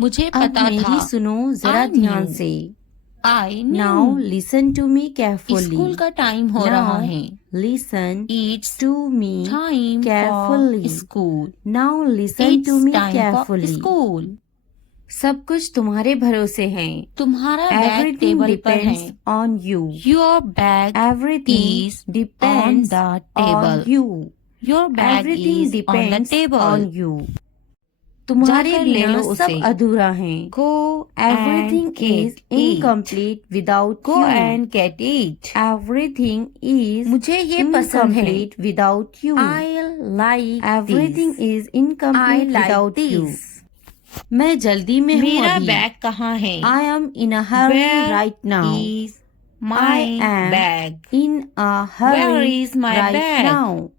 मुझे अब पता था। मेरी सुनो जरा I ध्यान knew. से। I Now knew. listen to me carefully. School का टाइम हो रहा Now है। listen It's to me time carefully. for school. Now listen It's to me time for carefully. school. सब कुछ तुम्हारे भरोसे है। तुम्हारा बैग Everything टेबल पर depends है। on you. Your bag Everything is on depends the on table. you. Your bag Everything is on the depends table. on you. तुम्हारे जाकर ले बिना लो सब उसे। अधूरा है। Go Everything and get is incomplete without Go you. and get it. Everything is मुझे ये पसंद है। incomplete without you. I like Everything this. is incomplete I like without you. this. मैं जल्दी में हूँ मेरा अभी। बैग कहाँ है? I am in a hurry Where right now. is my I am bag? in a hurry Where is my right bag? now.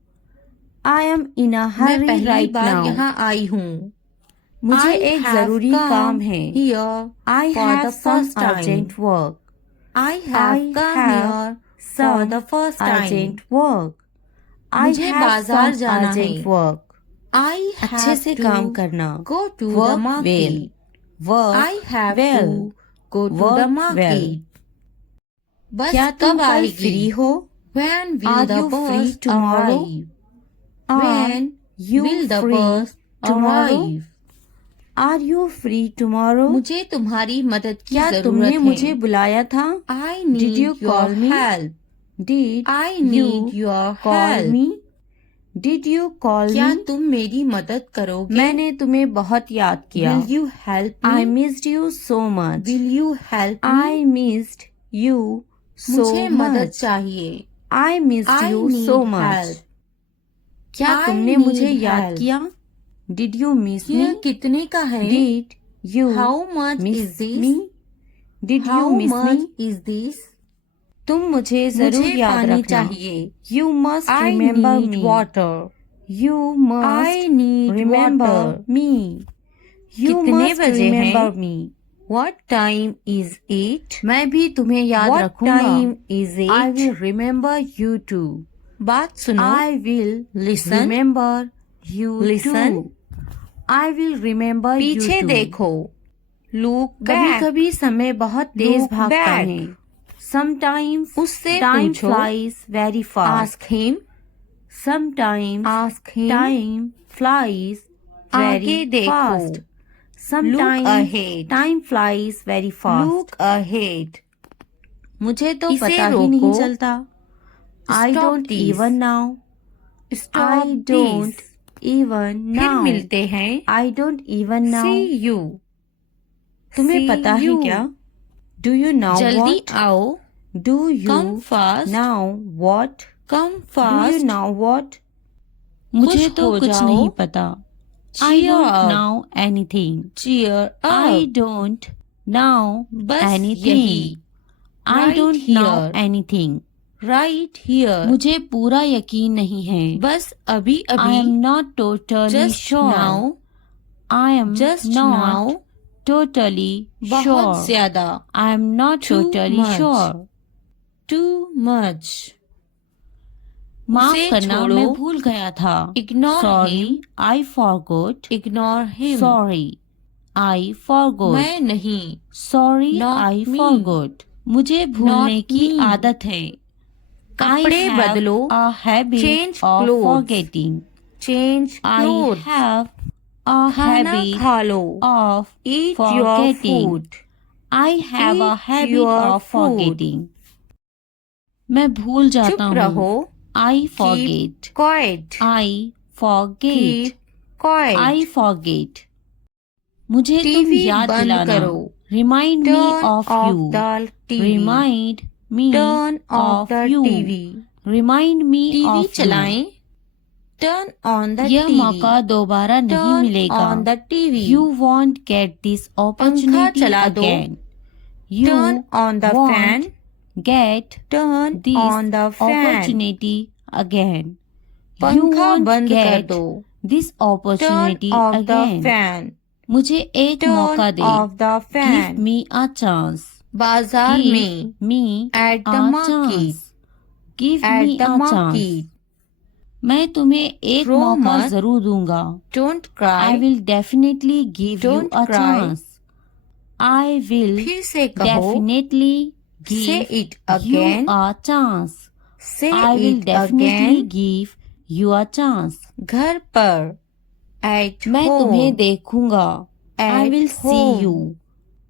I am in a मैं hurry पहली right बार now. यहाँ आई हूँ। मुझे I एक have जरूरी come काम है। Here I for have the some first time. urgent work. I have come have here for some the first time. urgent work. I मुझे have बाजार some जाना urgent है। work. I अच्छे have से to काम करना। go to the Work market. well. Work I have well. to go to Work the market. well. बस क्या तुम कब कल आएगी? फ्री हो? When will Are the you bus free tomorrow? arrive? Are When you will the free bus tomorrow? arrive? Are you free tomorrow? मुझे तुम्हारी मदद की क्या जरूरत तुमने है। मुझे बुलाया था? I Did need you your call me? help. Did I you need your call help. me? Did you call क्या me? तुम मेरी मदद करोगे? मैंने तुम्हें बहुत याद किया। Will you help me? I missed you so much. Will you help me? I missed you so मुझे मदद much. चाहिए। I missed I you need so much. help. क्या I तुमने need मुझे याद help. किया? Did you miss me? यह कितने का है? Did you How much miss is this? me? Did How you miss much me? is this? तुम मुझे जरूर मुझे याद पानी रखना। चाहिए। You must I remember need me. water. You must I need remember water. me. You कितने must बजे remember हैं? me. What time is it? मैं भी तुम्हें याद What रखूंगा। time is it? I will remember you too. बात सुनो। I will Listen. remember you Listen. too. I will remember you पीछे too. देखो। Look कभी back. कभी समय बहुत तेज Look भागता back. है। Sometimes उससे time पूछो। flies very fast. Ask him. Sometimes Ask him. time flies आगे very देखो। fast. Sometimes ahead. time flies very fast. Look ahead. मुझे तो इसे पता ही रोको। नहीं चलता। I Stop don't this. even know. Stop I don't this. even फिर know. मिलते हैं। I don't even know. See you. तुम्हें See पता है you. क्या? Do you know जल्दी what? आओ। Do you Come fast. know what? Come Do fast. you know what? मुझे खुश तो हो कुछ जाओ। नहीं पता। I Cheer don't up. know anything. Cheer up. I don't know बस anything. यही। I Right don't know here. anything. Right here. मुझे पूरा यकीन नहीं है। बस अभी I अभी। am not totally Just sure. now. I am Just not now. totally बहुत sure. ज्यादा। I am not Too totally much. sure. Too much. माफ उसे करना छोड़ो। मैं भूल गया था। Ignore Sorry, him. I forgot. Ignore him. Sorry, I forgot. मैं नहीं। Sorry, Not I me. forgot. मुझे भूलने Not की me. आदत है। कपड़े I have बदलो। a habit Change of clothes. forgetting. Change I clothes. have a खाना habit खा लो। of Eat your forgetting. food. I have a Eat habit your of food. forgetting. मैं भूल जाता चुप हूँ। रहो। I forget. Keep quiet. I forget. Keep quiet. I forget. मुझे तुम टीवी याद बंद दिलाना। करो। Remind me Turn of off you. the TV. Remind me Turn off of the you. TV. Remind me TV of you. चलाएं। Turn on the यह TV. मौका दोबारा नहीं Turn मिलेगा। on the TV. You won't get this opportunity चला दो। again. You Turn on the won't fan. get Turn this on the fan. opportunity again. You पंखा won't बंद कर get दो। this opportunity Turn off the again. fan. मुझे एक Turn मौका दे। off the fan. Give me a chance. बाजार Give में। me At the a market. chance. Give At me the a chance. market. मैं तुम्हें एक रो मौका मत। जरूर दूंगा। Don't cry. I will definitely give you Don't a cry. chance. I will फिर से कहो. definitely Say give it you again. a chance. Say I will it definitely again. give you a chance. घर पर. At मैं home. तुम्हें देखूंगा. I At will see home. you.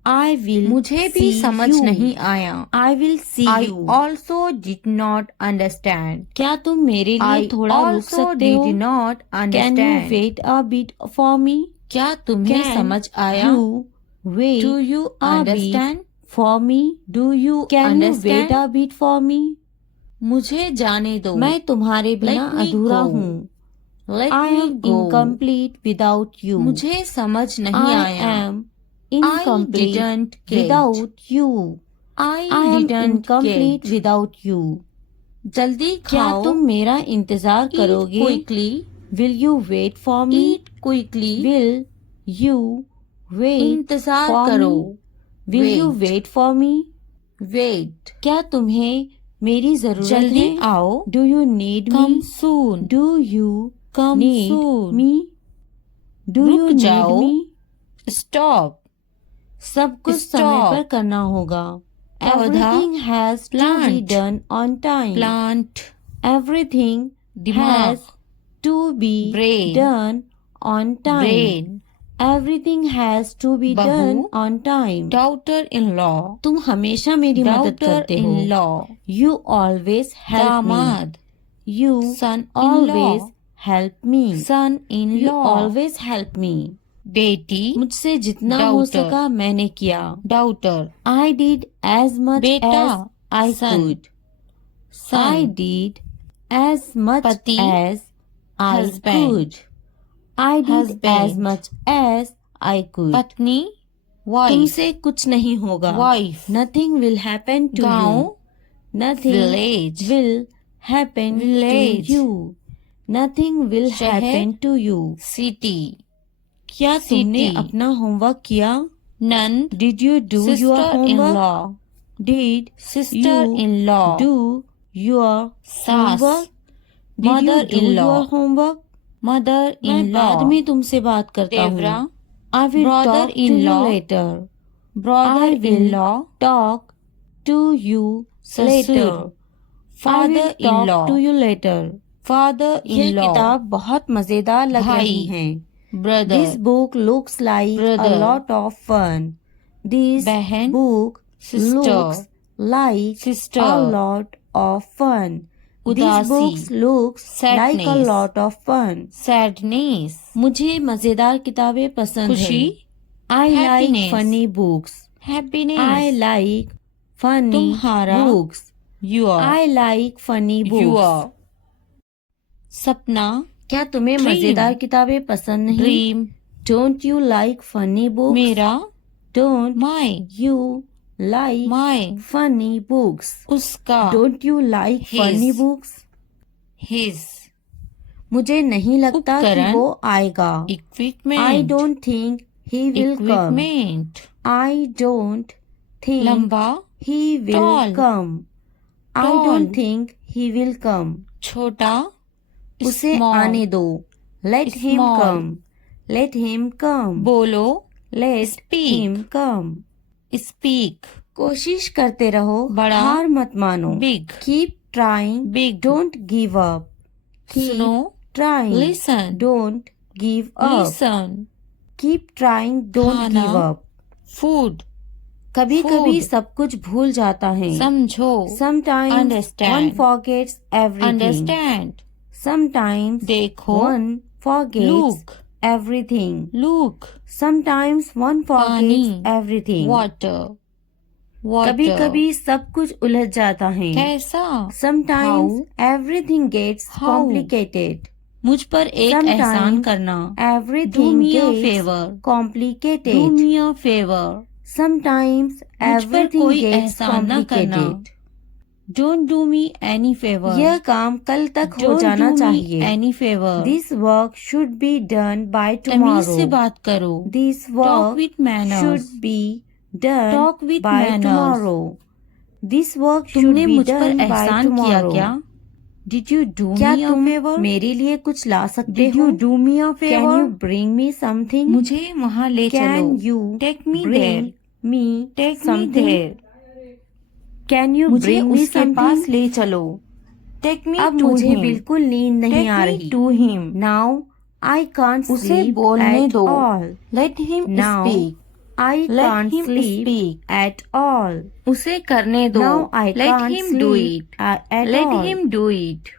I will मुझे भी see समझ you. नहीं आया. I will see I you. also did not understand. क्या तुम मेरे लिए I थोड़ा रुक also सकते हो? did not Can you understand. wait a bit for me? क्या तुम्हें Can समझ आया? you wait Do you a bit understand? for me? Do you Can you wait understand? a bit for me? मुझे जाने दो. मैं तुम्हारे बिना Let me अधूरा go. हूँ. Let I me am go. incomplete without you. मुझे समझ नहीं I आया. am incomplete didn't get. without you. I I am didn't incomplete get. without you. जल्दी क्या खाओ. तुम मेरा इंतजार Eat करोगे? quickly. Will you wait for me? Eat quickly. Will you wait इंतजार for करो. me? Will you wait for me? Wait. क्या तुम्हें मेरी जरूरत जल्दी है? आओ. Do you need Come me? soon. Do you Come need soon. me? Do रुक you need जाओ. me? Stop. सब कुछ Stop. समय पर करना होगा. पौधा. Everything has to be Plant. done on time. Plant. Everything दिमाग. has to be Brain. done on time. Brain. Everything has to be बहू. done on time. Daughter-in-law. तुम हमेशा मेरी मदद करते हो. Daughter-in-law. You always help me. दामाद. You Son-in-law. always help me. You Son-in-law. always help me. बेटी. मुझसे जितना हो Daughter. सका मैंने किया. Daughter. I did as much बेटा. as I Son. could. Son. I did as much पति. as I Husband. could. I did Husband. as much as I could. पत्नी. Wife. तुमसे कुछ नहीं होगा. Wife. Nothing will happen to गाँव. you. Nothing Village. will happen Village. to you. Nothing will शहर. happen to you. City. क्या तुमने City. अपना होमवर्क किया? Nand. Did you do your homework? Sister-in-law. Did Sister-in-law. you do your सास. homework? Did you do Mother-in-law. your homework? मैं Mother-in-law. बाद में तुमसे बात करता देवरा. हूँ. I will talk to you Brother-in-law. later. Brother-in-law. Talk to you ससुर. later. I will talk Father-in-law. to you later. ये Father-in-law. किताब बहुत मजेदार लग भाई. रही है. Brother. This book looks like Brother. a lot of fun. This बहन. book Sister. looks like Sister. a lot of fun. This उदासी. book looks like a Sadness. lot of fun. Sadness. मुझे मजेदार किताबें पसंद खुशी. है. I like Happiness. funny books. Happiness. I like funny तुम्हारा. books. Your. I like funny books. Your. सपना. क्या तुम्हें Dream. मजेदार किताबें पसंद नहीं? Dream. Don't you like funny books? मेरा. Don't My. you like My. funny books? उसका. Don't you like His. funny books? His. मुझे नहीं लगता कि उपकरण. वो आएगा. Equipment. I don't think he will come. Equipment. I don't think लंबा. he will Tall. come. I Tall. don't think he will come. छोटा. उसे Small. आने दो. Let him Small. come. Let him come. बोलो. Let Speak. him come. Speak. कोशिश करते रहो. बड़ा. हार मत मानो. Big. Keep trying. Big. Don't give up. Keep सुनो. trying. Listen. Don't give up. Listen. Keep trying. Don't खाना. give up. Food. कभी कभी Food. सब कुछ भूल जाता है. समझो. Sometimes Understand. one forgets everything. Understand. Sometimes देखो. one forgets Look. everything. Look. Sometimes one forgets पानी. everything. Water. Water. कभी कभी सब कुछ उलझ जाता है. कैसा? Sometimes How? everything gets How? complicated. मुझ पर एक Sometimes एहसान करना. Do Everything me a gets favor. Do complicated. me a favor. Sometimes मुझ पर everything कोई gets एहसान न करना. complicated. Don't do me any favor. यह काम कल तक हो Don't जाना do me चाहिए. any favor. This work should be done by तमीज से tomorrow. बात करो. This Talk work with manners. should be done Talk with by manners. tomorrow. This work should तुमने be मुझ पर done by एहसान किया tomorrow. क्या? Did you do क्या me a तुम favor? मेरे लिए कुछ ला सकते Did हो? you do me a Can favor? you bring me something? मुझे वहाँ ले चलो. Can you Take me bring there. me Take me something. there. Can you मुझे bring me उसके something? पास ले चलो. Take me अब to मुझे him. बिल्कुल नींद नहीं Take आ me रही. to him. Now I can't उसे sleep बोलने at दो. all. Let him Now speak. I Let can't him sleep speak. at all. उसे करने दो. Now I Let can't him do sleep it. at Let all. him do it.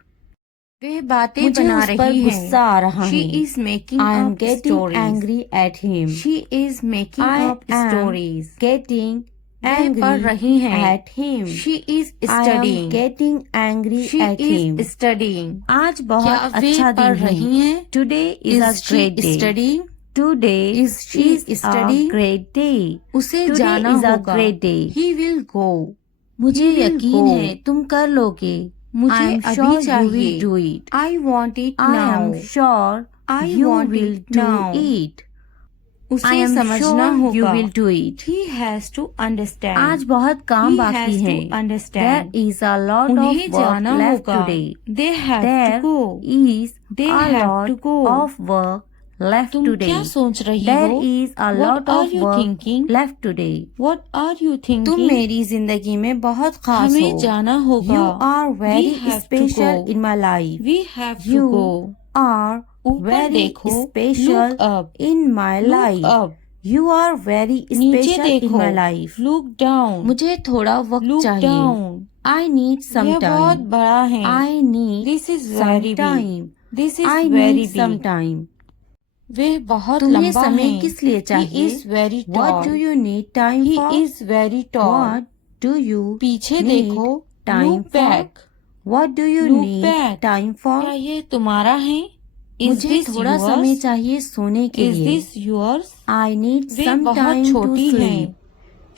वह बातें मुझे बना उस पर रही है. गुस्सा आ रहा She है. is making I am up getting stories. angry at him. She is making I up am stories. getting वह पढ़ angry रही है. at him. She is I am studying. getting angry She at is him. studying. आज क्या बहुत वे अच्छा पढ़ दिन रही है. हैं? Today is a Is she great day. studying? Today Is she is a studying? great day. उसे Today जाना is a होगा. great day. He will go. मुझे He will यकीन go. है तुम कर लोगे. मुझे I am अभी sure you चाहिए. will do it. I want it I now. am sure I you want will it do now. it. I उसे am समझना sure होगा. you will do it. He has to understand. आज बहुत काम He बाकी has है. to understand. There is a lot of उन्हें work जाना left होगा. today. They have There to go. is They a have lot to go. of work left तुम today. क्या सोच रही There हो? is a What lot are of you work thinking? left today. What are you thinking? तुम मेरी जिंदगी में बहुत खास हमें हो. जाना होगा. You are very We have to special go. in my life. We have to You go. are ऊपर very देखो. special Look up. in my Look life. up. You are very नीचे special in देखो. my life. Look down. मुझे थोड़ा वक्त Look चाहिए. down. I need some यह बहुत time. बड़ा है. I need This is some very big. time. This is I very need some big. time. वह बहुत तुम्हें लंबा है. समय किस लिए चाहिए? He is very tall. What do you need time He for? is very tall. What do you पीछे need देखो. time Look for? back. What do you Look need back. time for? क्या ये तुम्हारा है? Is मुझे this थोड़ा yours? समय चाहिए सोने के Is लिए. this yours? I need way some बहुत time to छोटी हैं. sleep.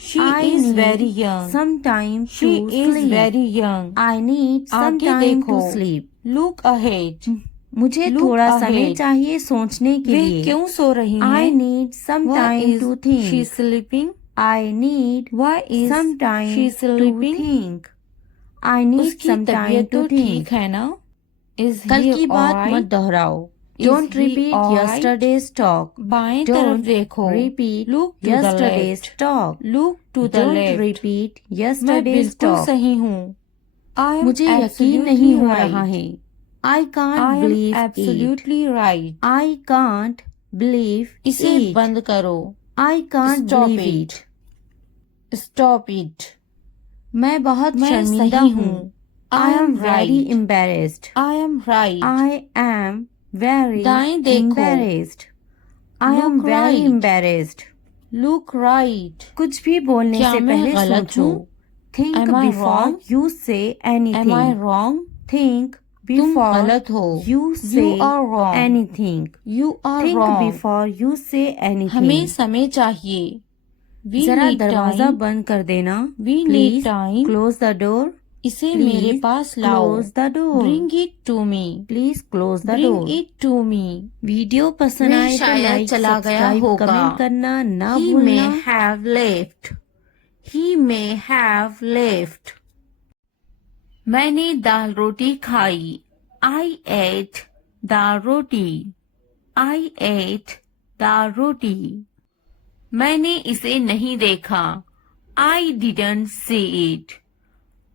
She I is need very young. some time She to is sleep. very young. I need some आगे time देखो. to sleep. Look ahead. मुझे Look थोड़ा ahead. समय चाहिए सोचने के वे लिए. क्यों सो रही हैं? I need some Why time is to she think. sleeping? I need Why is some time she to sleeping? think. I need उसकी some time तबीयत to तो think. ठीक है ना? Is कल he की बात alright? मत दोहराओ. Is Don't he repeat alright? yesterday's talk. बाएं तरफ Don't देखो. repeat Look to the yesterday's left. talk. Look to the Don't left. repeat मैं yesterday's बिल्कुल talk. सही हूँ. I am मुझे यकीन absolutely नहीं हो right. रहा है. I can't I am believe it. absolutely right. I can't believe इसे it. बंद करो. I can't Stop believe it. it. Stop it. मैं बहुत मैं शर्मिंदा सही हूँ. हूँ. I am very right. embarrassed. I am right. I am very दाएं देखो. embarrassed. I am Look very right. embarrassed. Look right. कुछ भी बोलने क्या से मैं पहले गलत सोचो. हूँ? Think Am I before wrong? you say anything. Am I wrong? Think तुम before गलत हो. you say You are wrong. anything. You are Think wrong. before you say anything. हमें समय चाहिए. We जरा need दरवाजा time. बंद कर देना. We need Please time. close the door. इसे Please मेरे पास लाओ. close the door. Bring it to me. Please close the Bring door. it to me. Video पसंद वह आए तो शायद लाइक चला गया सब्सक्राइब होगा. कमेंट करना ना He भूलना. may have left. He may have left. मैंने दाल रोटी खाई. I ate dal roti. I ate दाल रोटी. मैंने इसे नहीं देखा. I didn't see it.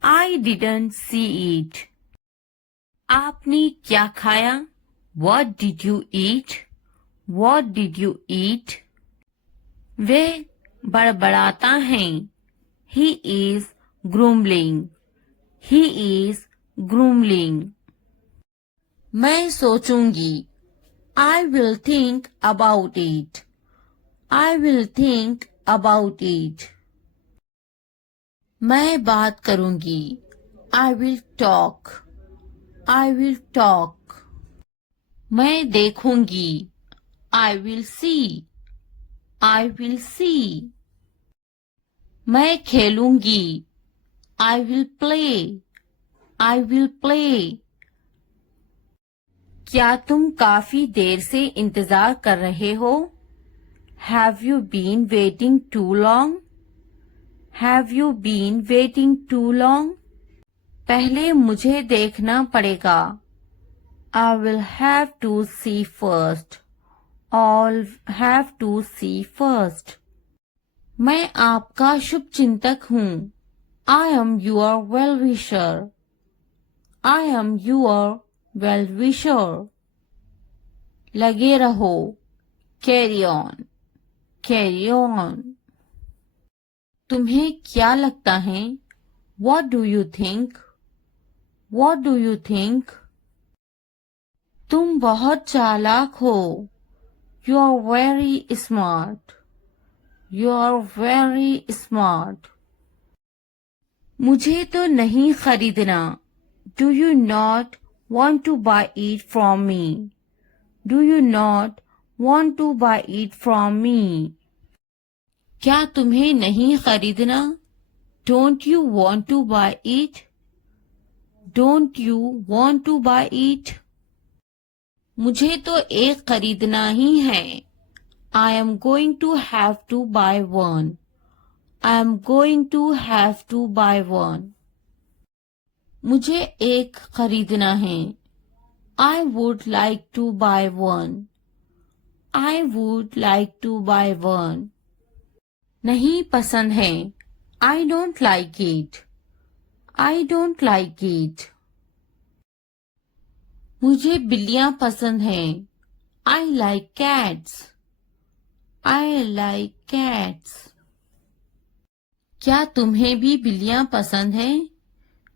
I didn't see it. आपने क्या खाया? What did you eat? What did you eat? वे बड़बड़ाता है. He is grumbling. He is grumbling. मैं सोचूंगी. I will think about it. I will think about it. मैं बात करूंगी. I will talk. I will talk. मैं देखूंगी. I will see. I will see. मैं खेलूंगी. I will play. I will play. क्या तुम काफी देर से इंतजार कर रहे हो? Have you been waiting too long? Have you been waiting too long? पहले मुझे देखना पड़ेगा. I will have to see first. I'll have to see first. मैं आपका शुभ चिंतक हूँ। I am your well wisher. I am your well wisher. लगे रहो, कैरी ऑन, कैरी ऑन। तुम्हें क्या लगता है? What do you think? What do you think? तुम बहुत चालाक हो। You are very smart. You are very smart. मुझे तो नहीं खरीदना। Do you not want to buy it from me? Do you not want to buy it from me? क्या तुम्हें नहीं खरीदना? Don't you want to buy it? Don't you want to buy it? मुझे तो एक खरीदना ही है। I am going to have to buy one. I am going to have to buy one. मुझे एक खरीदना है। I would like to buy one. I would like to buy one. नहीं पसंद है। I don't like it. I don't like it. मुझे बिल्लियाँ पसंद हैं। I like cats. I like cats. क्या तुम्हें भी बिल्लियाँ पसंद हैं?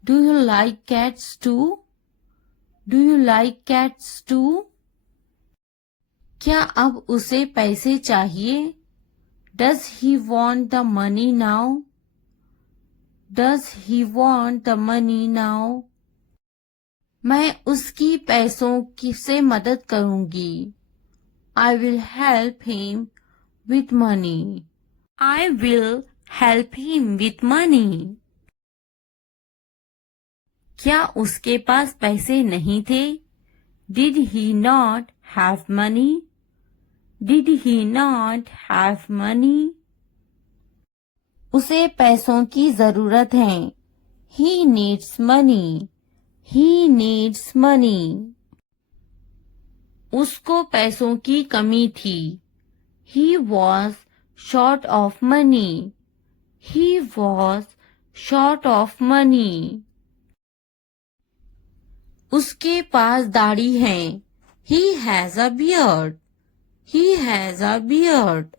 Do you like cats too? Do you like cats too? क्या अब उसे पैसे चाहिए? Does he want the money now? Does he want the money now? मैं उसकी पैसों की से मदद करूंगी। I will help him with money. I will help him with money. क्या उसके पास पैसे नहीं थे? Did he not have money? Did he not have money? उसे पैसों की जरूरत है। He needs money. He needs money. उसको पैसों की कमी थी। He was short of money. He was short of money. उसके पास दाढ़ी है। He has a beard. He has a beard.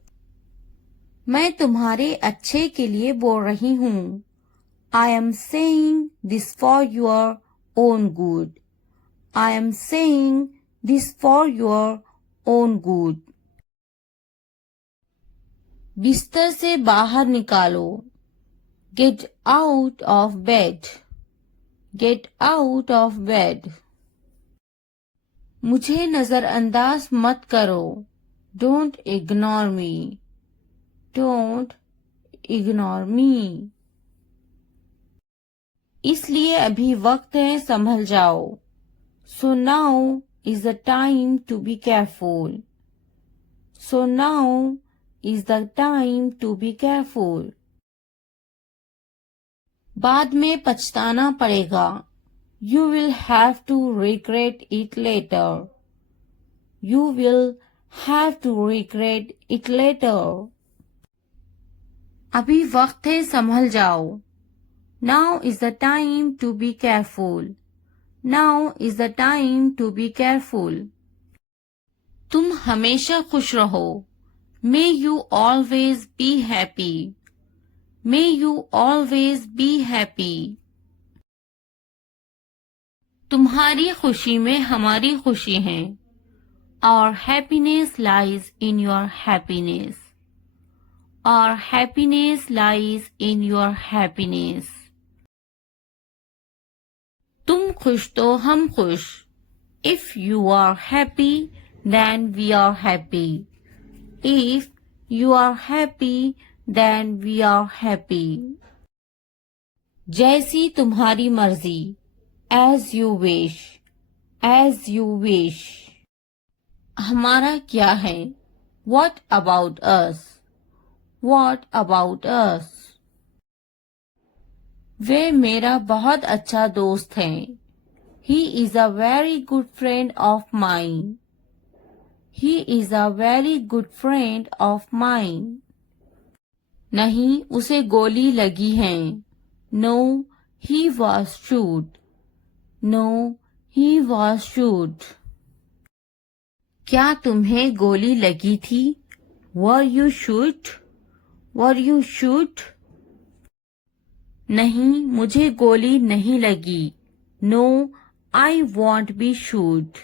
मैं तुम्हारे अच्छे के लिए बोल रही हूँ। I am saying this for your own good. I am saying this for your own good. बिस्तर से बाहर निकालो। Get out of bed. Get out of bed. मुझे नजरअंदाज मत करो। Don't ignore me. Don't ignore me. इसलिए अभी वक्त है, संभल जाओ। So now is the time to be careful. So now is the time to be careful. बाद में पछताना पड़ेगा। You will have to regret it later. You will have to regret it later. अभी वक्त है, संभल जाओ। Now is the time to be careful. Now is the time to be careful. तुम हमेशा खुश रहो। May you always be happy. May you always be happy. तुम्हारी खुशी में हमारी खुशी है। Our happiness lies in your happiness. Our happiness lies in your happiness. तुम खुश तो हम खुश। If you are happy, then we are happy. If you are happy, then we are happy. जैसी तुम्हारी मर्जी। As you wish. As you wish. हमारा क्या है? What about us? What about us? वे मेरा बहुत अच्छा दोस्त है। He is a very good friend of mine. He is a very good friend of mine. नहीं, उसे गोली लगी है। No, he was shoot. No, he was shoot. क्या तुम्हें गोली लगी थी? Were you shoot? Were you shoot? नहीं, मुझे गोली नहीं लगी। No, I won't be shoot.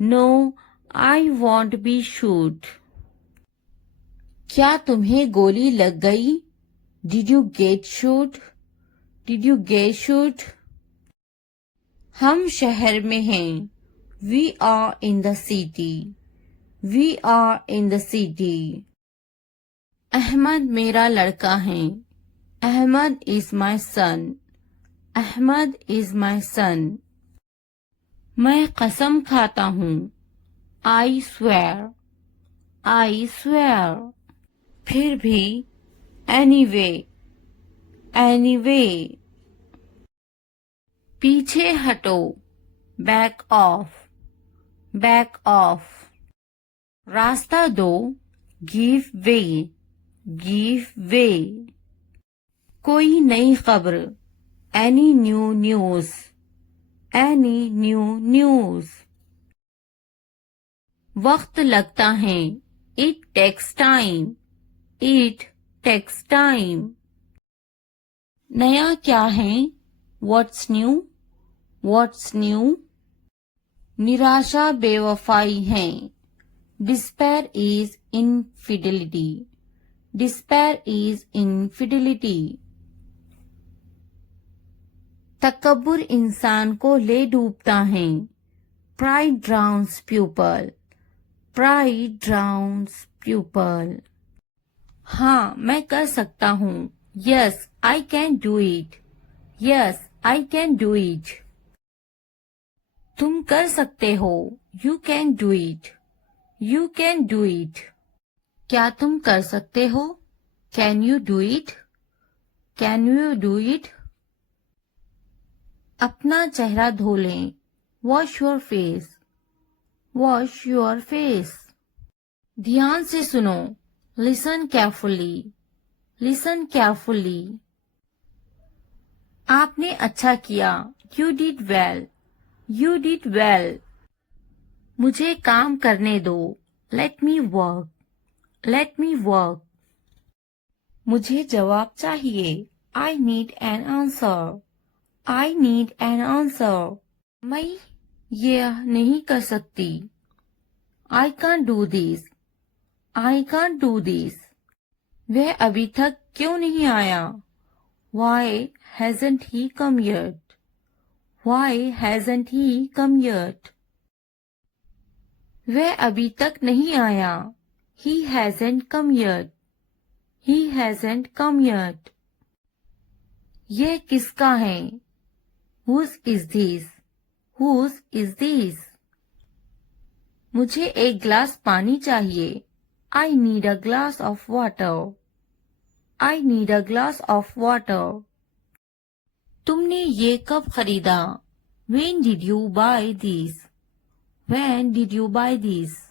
No, I won't be shoot. क्या तुम्हें गोली लग गई? Did you get shoot? Did you get shoot? हम शहर में हैं। We are in the city. We are in the city. Ahmed मेरा लड़का है। Ahmad is my son. Ahmed is my son. मैं कसम खाता हूँ। I swear. I swear. फिर भी। एनीवे। एनीवे। पीछे हटो। Back off. Back off. रास्ता दो। Give way. Give way. कोई नई खबर। Any new news. Any new news. वक्त लगता है। It takes time. It takes time. नया क्या है? What's new? What's new? निराशा बेवफाई है। Despair is infidelity. Despair is infidelity. तकब्बुर इंसान को ले डूबता है। Pride drowns people. Pride drowns people. हाँ, मैं कर सकता हूँ। Yes, I can do it. Yes, I can do it. तुम कर सकते हो। You can do it. You can do it. क्या तुम कर सकते हो? Can you do it? Can you do it? अपना चेहरा धो लें। Wash your face. Wash your face. ध्यान से सुनो। Listen carefully. Listen carefully. आपने अच्छा किया। You did well. You did well. मुझे काम करने दो। Let me work. Let me work. मुझे जवाब चाहिए। I need an answer. I need an answer. मैं यह नहीं कर सकती। I can't do this. I can't do this. वह अभी तक क्यों नहीं आया? वाई हैजंट ही कम येट? वाई हैजंट ही कम येट? वह अभी तक नहीं आया। He hasn't come yet. He hasn't come yet. यह किसका है? Whose is this? Whose is this? मुझे एक ग्लास पानी चाहिए। I need a glass of water. I need a glass of water. तुमने ये कब खरीदा? When did you buy this? When did you buy this?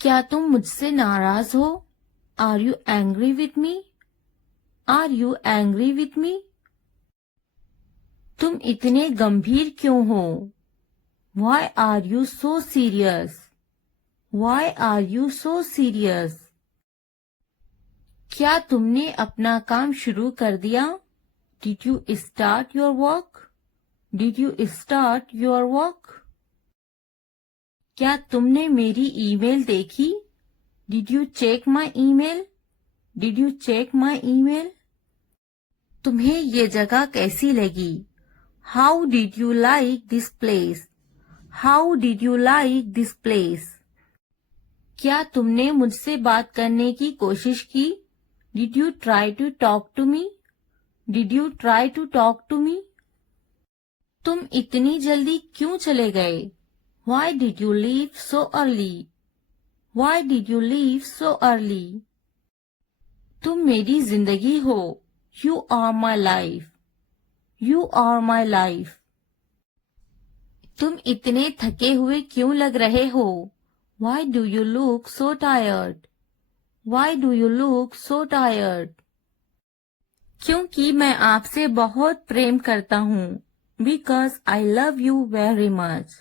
क्या तुम मुझसे नाराज हो? Are you angry with me? Are you angry with me? तुम इतने गंभीर क्यों हो? Why are you so serious? Why are you so serious? क्या तुमने अपना काम शुरू कर दिया? Did you start your work? Did you start your work? क्या तुमने मेरी ईमेल देखी? Did you check my email? Did you check my email? तुम्हें ये जगह कैसी लगी? How did you like this place? How did you like this place? क्या तुमने मुझसे बात करने की कोशिश की? Did you try to talk to me? Did you try to talk to me? तुम इतनी जल्दी क्यों चले गए? Why did you leave so early? Why did you leave so early? तुम मेरी जिंदगी हो। You are my life. You are my life. तुम इतने थके हुए क्यों लग रहे हो? Why do you look so tired? Why do you look so tired? क्योंकि मैं आपसे बहुत प्रेम करता हूँ. Because I love you very much.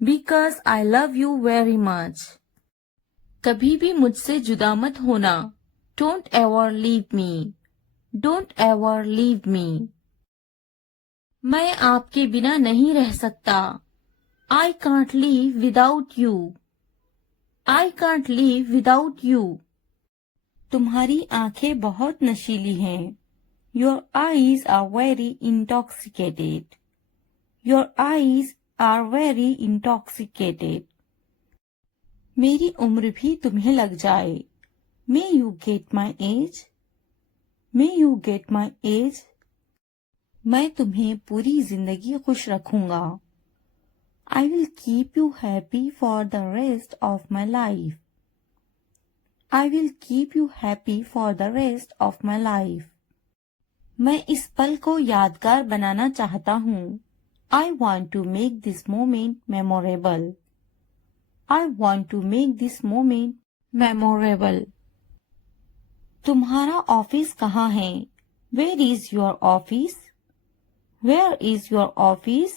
Because I love you very much. कभी भी मुझसे जुदा मत होना. Don't ever leave me. Don't ever leave me. मैं आपके बिना नहीं रह सकता. I can't live without you. I can't live without you. तुम्हारी आंखें बहुत नशीली हैं. Your eyes are very intoxicated. Your eyes are very intoxicated. मेरी उम्र भी तुम्हें लग जाए. May you get my age? May you get my age? मैं तुम्हें पूरी जिंदगी खुश रखूंगा. I will keep you happy for the rest of my life. I will keep you happy for the rest of my life. मैं इस पल को यादगार बनाना चाहता हूँ. I want to make this moment memorable. I want to make this moment memorable. तुम्हारा office कहाँ है? Where is your office? Where is your office?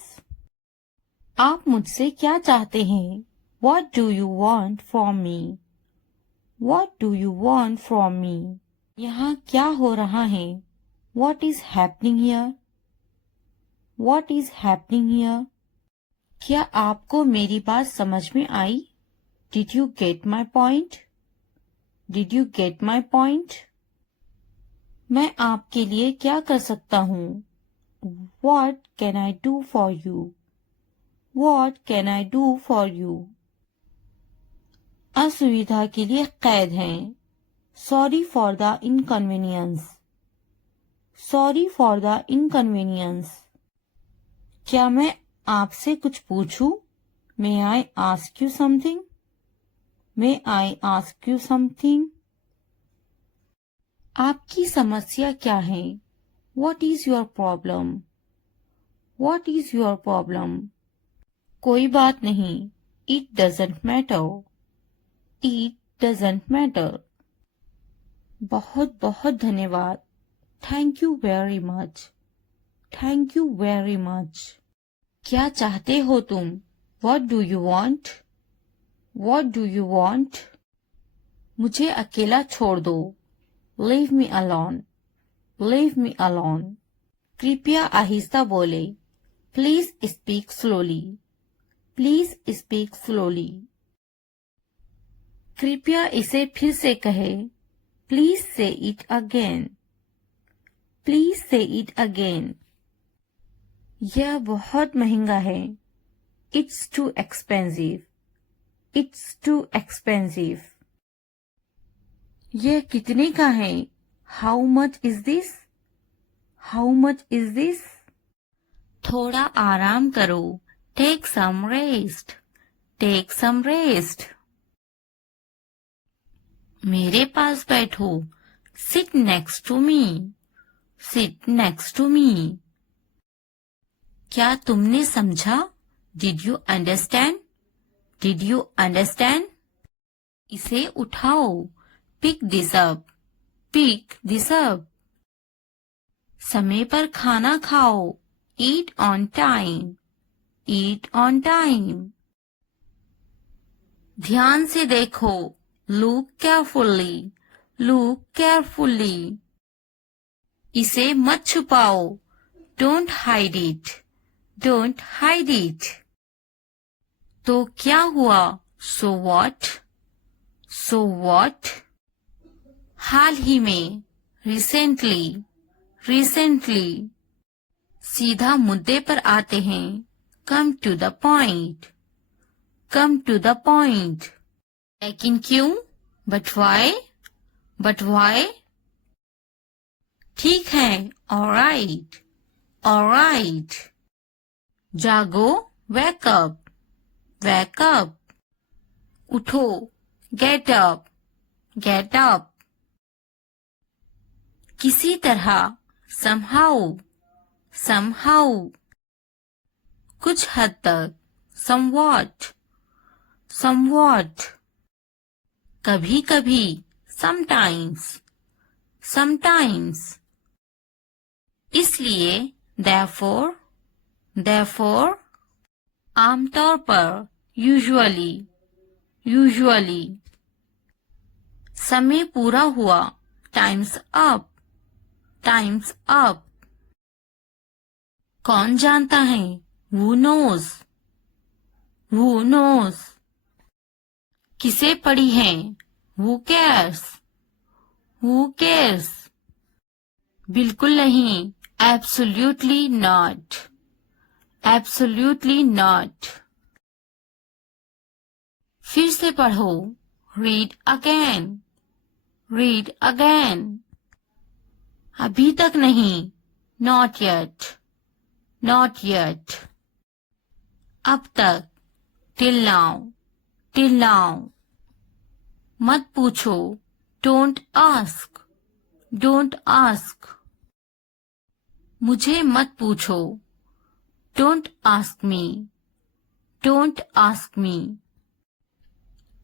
आप मुझसे क्या चाहते हैं? What do you want from me? What do you want from me? यहाँ क्या हो रहा है? What is happening here? What is happening here? क्या आपको मेरी बात समझ में आई? Did you get my point? Did you get my point? मैं आपके लिए क्या कर सकता हूँ? What can I do for you? What can I do for you? असुविधा के लिए कैद हैं. Sorry for the inconvenience. Sorry for the inconvenience. क्या मैं आपसे कुछ पूछूं? May I ask you something? May I ask you something? आपकी समस्या क्या है? What is your problem? What is your problem? कोई बात नहीं. It doesn't matter. It doesn't matter. बहुत बहुत धन्यवाद. Thank you very much. Thank you very much. क्या चाहते हो तुम? What do you want? What do you want? मुझे अकेला छोड़ दो. Leave me alone. Leave me alone. कृपया आहिस्ता बोले. Please speak slowly. Please speak slowly. कृपया इसे फिर से कहे. Please say it again. Please say it again. यह बहुत महंगा है. It's too expensive. It's too expensive. यह कितने का है? How much is this? How much is this? थोड़ा आराम करो. Take some rest. Take some rest. मेरे पास बैठो. Sit next to me. Sit next to me. क्या तुमने समझा? Did you understand? Did you understand? इसे उठाओ. Pick this up. Pick this up. समय पर खाना खाओ. Eat on time. Eat on time. ध्यान से देखो. Look carefully. Look carefully. इसे मत छुपाओ. Don't hide it. Don't hide it. तो क्या हुआ? So what? So what? हाल ही में. Recently. Recently. सीधा मुद्दे पर आते हैं. Come to the point. Come to the point. लेकिन क्यों? But why? But why? ठीक है. All right. All right. जागो. Wake up. Wake up. उठो. Get up. Get up. किसी तरह. Somehow. Somehow. कुछ हद तक. Somewhat. Somewhat. कभी कभी. sometimes, sometimes. इसलिए therefore, therefore. आमतौर पर usually, usually. समय पूरा हुआ time's up, time's up. कौन जानता है who knows, who knows. किसे पढ़ी है who cares, who cares. बिल्कुल नहीं absolutely not, absolutely not. फिर से पढ़ो read again, read again. अभी तक नहीं not yet, not yet. अब तक till now, till now. मत पूछो don't ask, don't ask. मुझे मत पूछो don't ask me, don't ask me.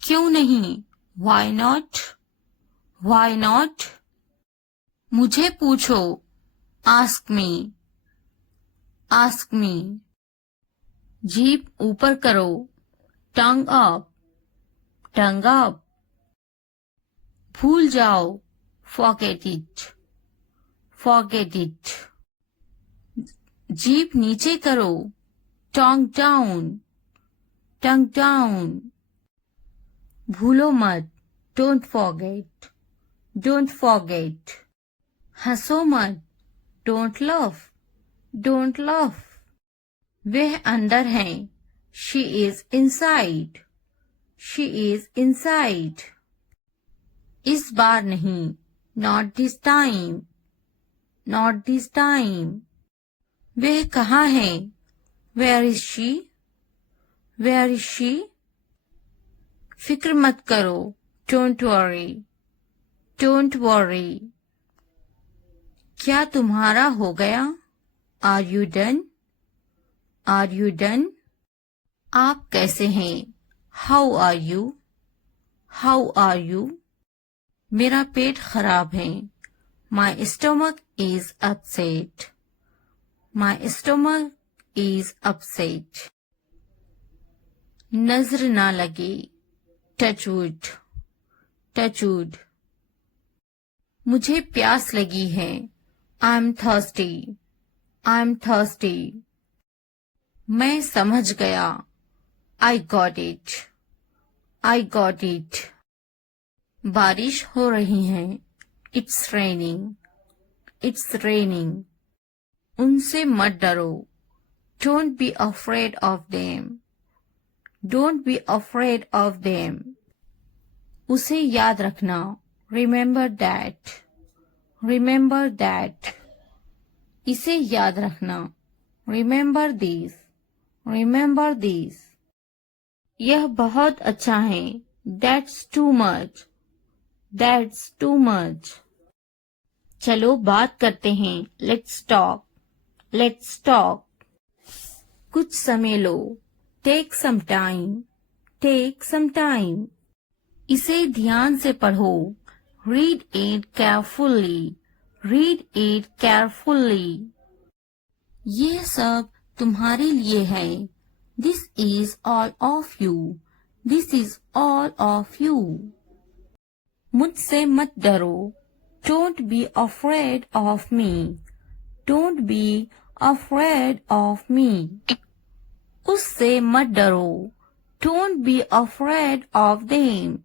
क्यों नहीं why not, why not. मुझे पूछो ask me, ask me. जीभ ऊपर करो tongue up, tongue up. भूल जाओ forget it, forget it. जीभ नीचे करो tongue down, tongue down. भूलो मत don't forget, don't forget. हंसो मत don't laugh, don't laugh. वह अंदर है she is inside, she is inside. इस बार नहीं not this time, not this time. वह कहाँ है where is she, where is she. फिक्र मत करो don't worry, don't worry. क्या तुम्हारा हो गया are you done, are you done. आप कैसे हैं how are you, how are you. मेरा पेट खराब है my stomach is upset, my stomach is upset. नजर ना लगे touch wood, touch wood. मुझे प्यास लगी है I'm thirsty, I'm thirsty. मैं समझ गया I got it, I got it. बारिश हो रही है it's raining, it's raining. उनसे मत डरो don't be afraid of them, don't be afraid of them. उसे याद रखना remember that, remember that. इसे याद रखना remember this, remember this. यह बहुत अच्छा है that's too much, that's too much. चलो बात करते हैं let's talk, let's talk. कुछ समय लो take some time, take some time. इसे ध्यान से पढ़ो read it carefully, read it carefully. ये सब तुम्हारे लिए है this is all of you, this is all of you. मुझसे मत डरो don't be afraid of me, don't be afraid of me. उससे मत डरो don't be afraid of them,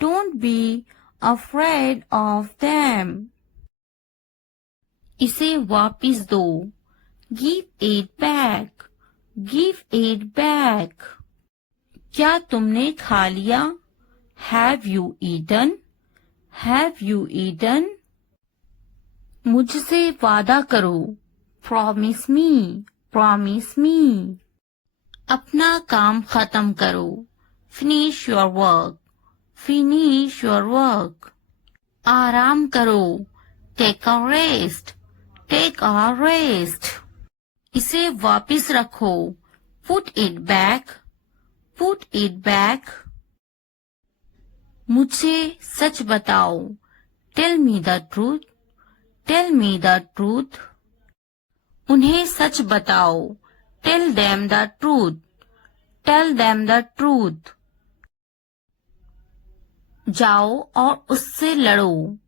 don't be afraid of them. इसे वापिस दो give it back, give it back. क्या तुमने खा लिया have you eaten, have you eaten. मुझसे वादा करो promise me, promise me. अपना काम खत्म करो finish your work, finish your work. आराम करो take a rest, take a rest. इसे वापिस रखो put it back, put it back. मुझसे सच बताओ, tell me the truth, tell me the truth. उन्हें सच बताओ, tell them the truth, tell them the truth. जाओ और उससे लड़ो,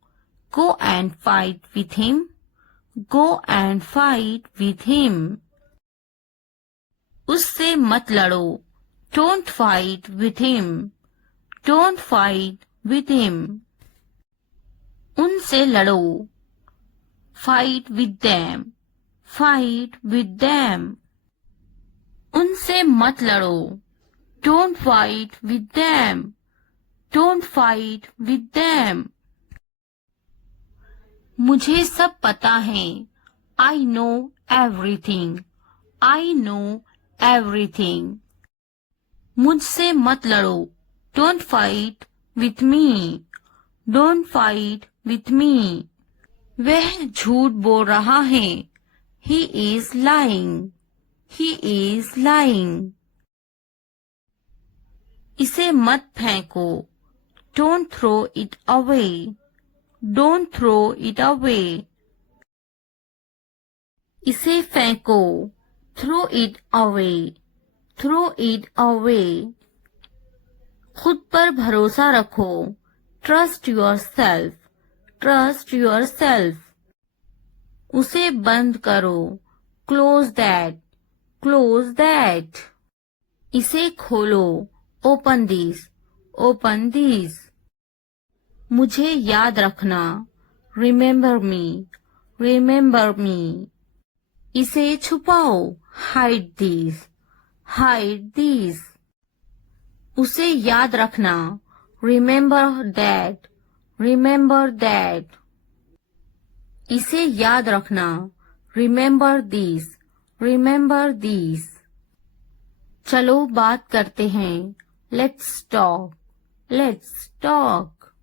go and fight with him, go and fight with him. उससे मत लड़ो, don't fight with him, don't fight with him. उनसे लड़ो, fight with them, fight with them. उनसे मत लड़ो, don't fight with them, don't fight with them. मुझे सब पता है, I know everything, I know everything. मुझसे मत लड़ो, don't fight with me, don't fight with me. वह झूठ बोल रहा है, he is lying, he is lying. इसे मत फेंको, don't throw it away, don't throw it away. इसे फेंको, throw it away, throw it away. खुद पर भरोसा रखो, trust yourself, trust yourself. उसे बंद करो, क्लोज दैट, क्लोज दैट। इसे खोलो, ओपन दिस, ओपन दिस। मुझे याद रखना, रिमेम्बर मी, रिमेम्बर मी। इसे छुपाओ, हाइड दिस, हाइड दिस। उसे याद रखना, रिमेम्बर दैट, रिमेम्बर दैट। इसे याद रखना, रिमेम्बर दिस, रिमेम्बर दिस। चलो बात करते हैं, लेट्स टॉक, लेट्स टॉक।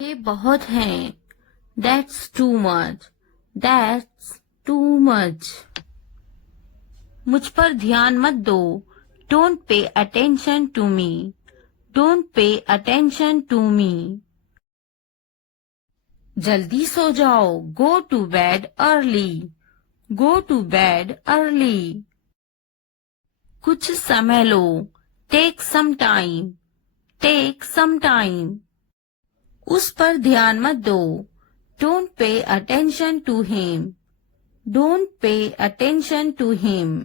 ये बहुत है, that's too much, that's too much. मुझ पर ध्यान मत दो, don't pay attention to me, don't pay attention to me. जल्दी सो जाओ, go to bed early, go to bed early. कुछ समय लो, take some time, take some time. उस पर ध्यान मत दो, don't pay attention to him, don't pay attention to him.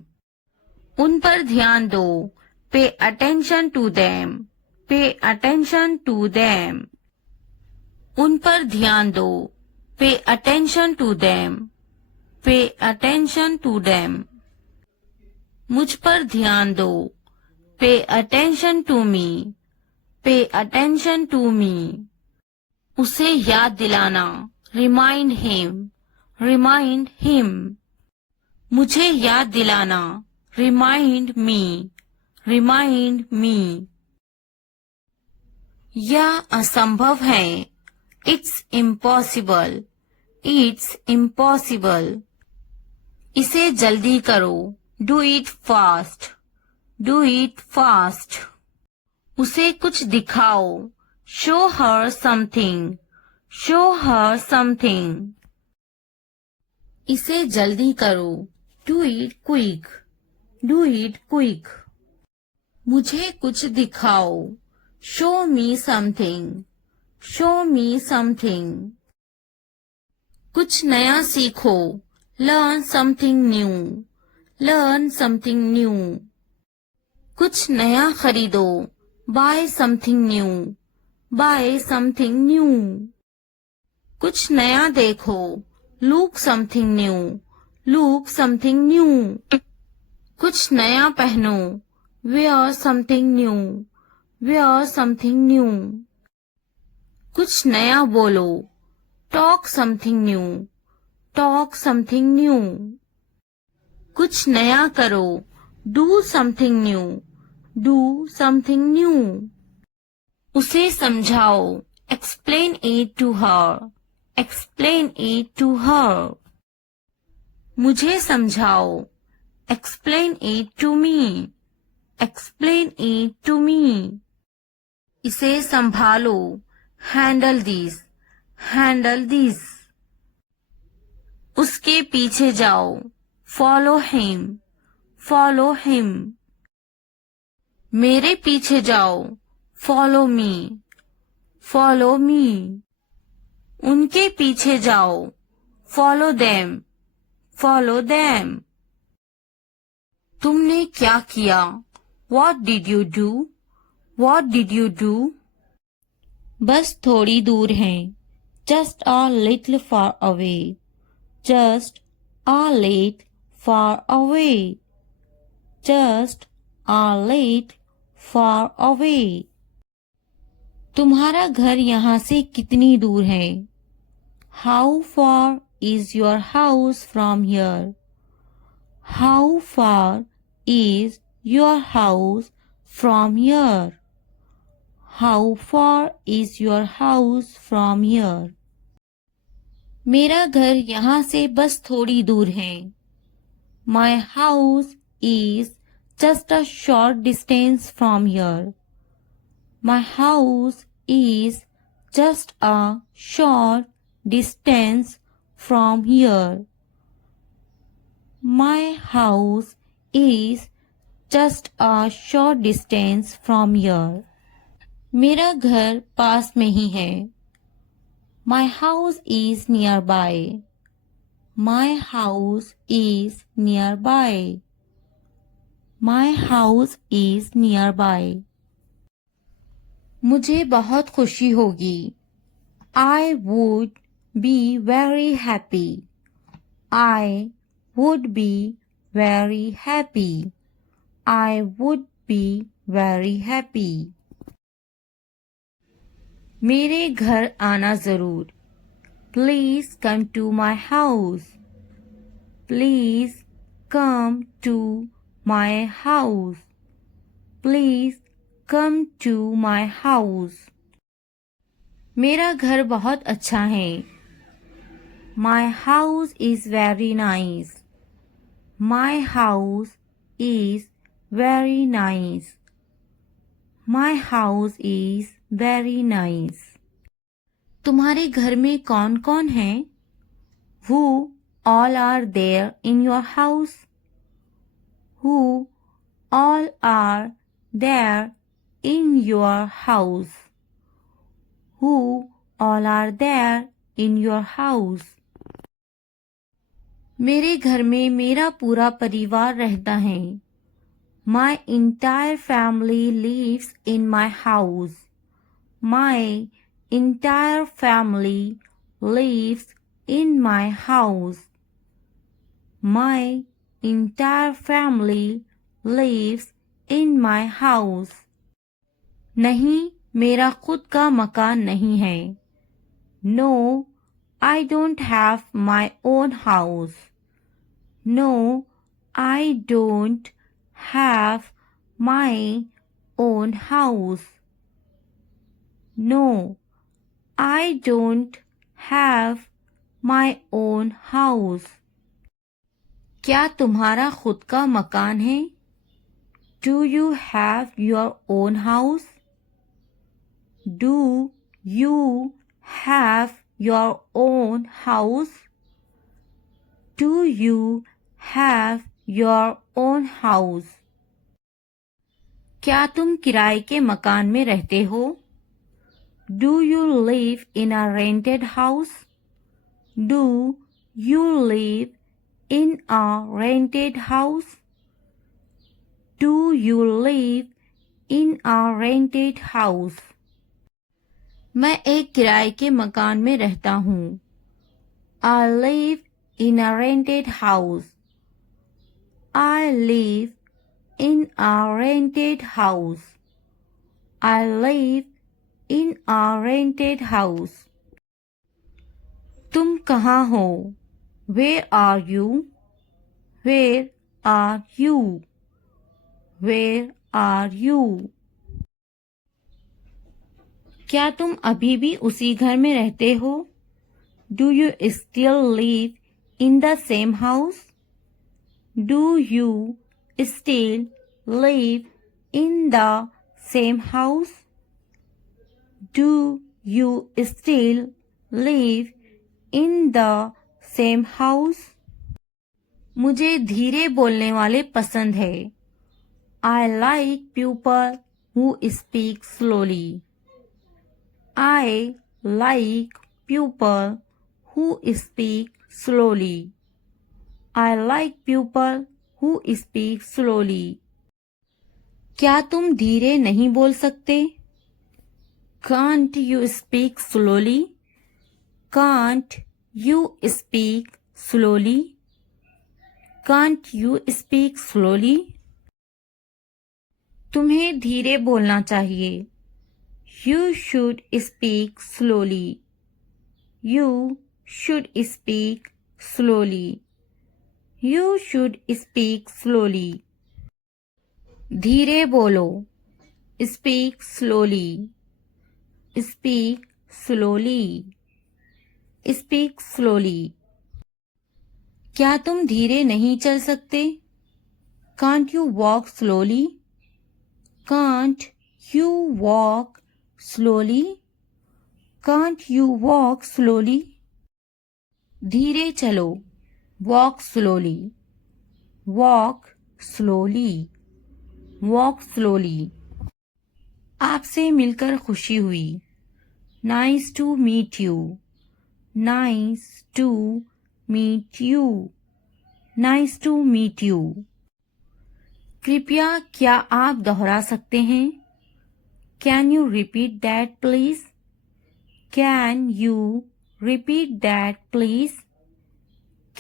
उन पर ध्यान दो, pay attention to them, pay attention to them. उन पर ध्यान दो, pay attention to them, pay attention to them. मुझ पर ध्यान दो, पे अटेंशन टू मी, पे अटेंशन टू मी। उसे याद दिलाना, रिमाइंड हिम, रिमाइंड हिम। मुझे याद दिलाना, रिमाइंड मी, रिमाइंड मी। यह असंभव है, इट्स इम्पॉसिबल, इट्स इम्पॉसिबल। इसे जल्दी करो, do it fast, do it fast. उसे कुछ दिखाओ, show her something, show her something. इसे जल्दी करो, do it quick, do it quick. मुझे कुछ दिखाओ, show me something, show me something. कुछ नया सीखो, learn something new, learn something new. कुछ नया खरीदो, buy something new, buy something new. कुछ नया देखो, look something new, look something new. कुछ नया पहनो, wear something new, where something new. कुछ नया बोलो, talk something new, talk something new. कुछ नया करो, do something new, do something new. उसे समझाओ, explain it to her, explain it to her. मुझे समझाओ, explain it to me, explain it to me. इसे संभालो, हैंडल दिस, हैंडल दिस। उसके पीछे जाओ, फॉलो हिम, फॉलो हिम। मेरे पीछे जाओ, फॉलो मी, फॉलो मी। उनके पीछे जाओ, फॉलो देम, फॉलो देम। तुमने क्या किया? What did you do? What did you do? बस थोड़ी दूर है, just a little far away, just a little far away, just a little far away. तुम्हारा घर यहाँ से कितनी दूर है? How far is your house from here? How far is your house from here? How far is your house from here? मेरा घर यहाँ से बस थोड़ी दूर है. My house is just a short distance from here. My house is just a short distance from here. My house is just a short distance from here. मेरा घर पास में ही है. My house is nearby. My house is nearby. My house is nearby. मुझे बहुत खुशी होगी. I would be very happy. I would be very happy. I would be very happy. मेरे घर आना जरूर. Please come to my house. Please come to my house. Please come to my house. मेरा घर बहुत अच्छा है. My house is very nice. My house is very nice. My house is very nice. तुम्हारे घर में कौन कौन है? Who all are there in your house? Who all are there in your house? Who all are there in your house? मेरे घर में मेरा पूरा परिवार रहता है. My entire family lives in my house. My entire family lives in my house. My entire family lives in my house. नहीं, मेरा खुद का मकान नहीं है. No, I don't have my own house. No, I don't have my own house. No, I don't have my own house. क्या तुम्हारा खुद का मकान है? Do you have your own house? Do you have your own house? Do you have your own house? क्या तुम किराए के मकान में रहते हो? Do you live in a rented house? Do you live in a rented house? Do you live in a rented house? मैं एक किराए के मकान में रहता हूँ. I live in a rented house. I live in a rented house. I live in a rented house. तुम कहाँ हो? Where are you? Where are you? Where are you? क्या तुम अभी भी उसी घर में रहते हो? Do you still live in the same house? Do you still live in the same house? Do you still live in the same house? मुझे धीरे बोलने वाले पसंद है. I like people who speak slowly. I like people who speak slowly. I like people who speak slowly. क्या तुम धीरे नहीं बोल सकते? Can't you speak slowly? Can't you speak slowly? Can't you speak slowly? तुम्हें धीरे बोलना चाहिए. You should speak slowly. You should speak slowly. You should speak slowly. धीरे बोलो. Speak slowly. Speak slowly. Speak slowly. क्या तुम धीरे नहीं चल सकते? Can't you walk slowly? Can't you walk slowly? Can't you walk slowly? धीरे चलो. Walk slowly. Walk slowly. Walk slowly. आपसे मिलकर खुशी हुई. Nice to meet you. Nice to meet you. Nice to meet you. कृपया क्या आप दोहरा सकते हैं? Can you repeat that please? Can you repeat that please?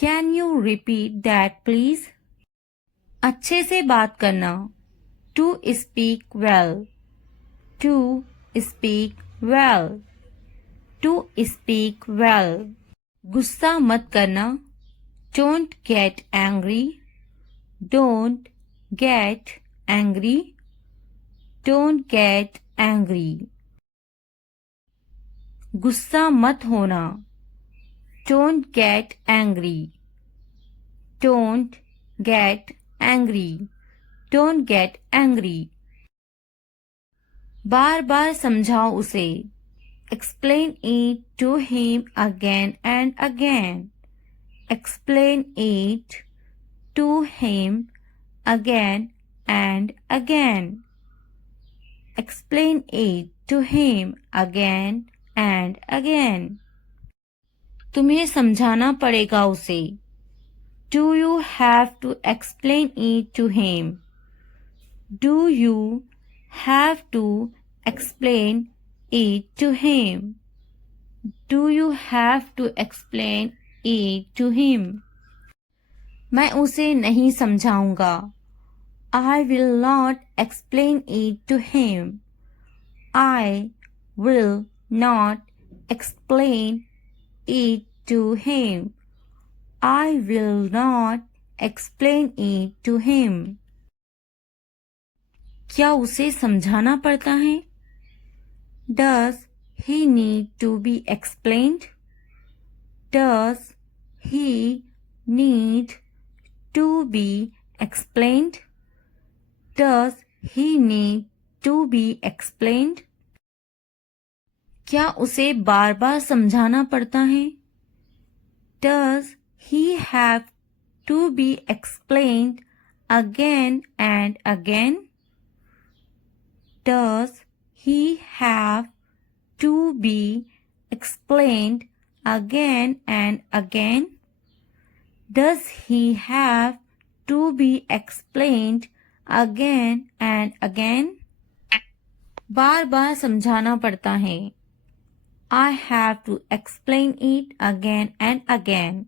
Can you repeat that please? अच्छे से बात करना. To speak well. To speak well. To speak well. गुस्सा मत करना. Don't get angry. Don't get angry. Don't get angry. गुस्सा मत होना. Don't get angry. Don't get angry. Don't get angry. बार बार समझाओ उसे. Explain it to him again and again. Explain it to him again and again. Explain it to him again and again. तुम्हें समझाना पड़ेगा उसे. Do you have to explain it to him? Do you have to explain it to him? Do you have to explain it to him? मैं उसे नहीं समझाऊंगा. I will not explain it to him. I will not explain it to him. I will not explain it to him. क्या उसे समझाना पड़ता है? Does he need to be explained? Does he need to be explained? Does he need to be explained? क्या उसे बार बार समझाना पड़ता है? Does he have to be explained again and again? Does he have to be explained again and again? Does he have to be explained again and again? बार बार समझाना पड़ता है. I have to explain it again and again.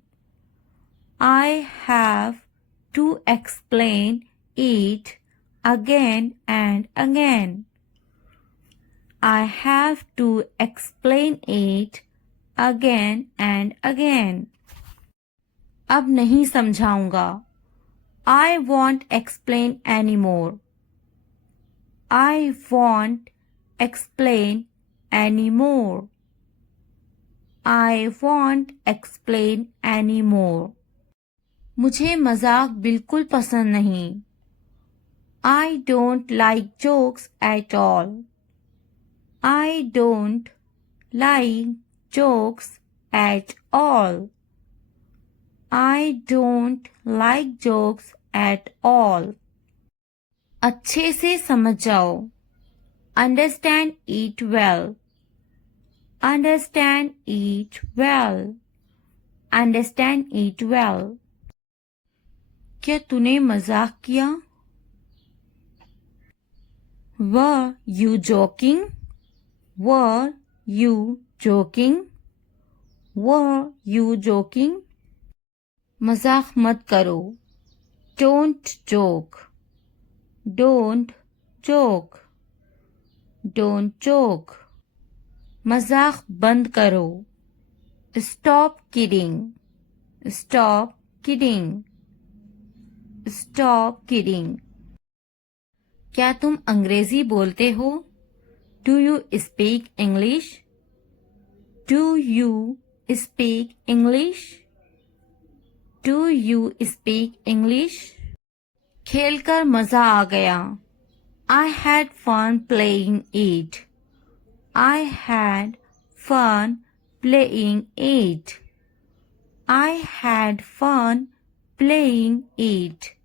I have to explain it again and again. I have to explain it again and again. अब नहीं समझाऊंगा. I won't explain anymore. I won't explain anymore. I won't explain anymore. मुझे मजाक बिल्कुल पसंद नहीं. I don't like jokes at all. I don't like jokes at all. I don't like jokes at all. अच्छे से समझ जाओ. Understand it well. Understand it well. Understand it well. क्या तूने मजाक किया? Were you joking? Were you joking? Were you joking? मजाक मत करो. Don't joke. Don't joke. Don't joke. मजाक बंद करो. Stop kidding. Stop kidding. Stop kidding. क्या तुम अंग्रेजी बोलते हो? Do you speak English? Do you speak English? Do you speak English? खेलकर मजा आ गया. I had fun playing it. I had fun playing it. I had fun playing it.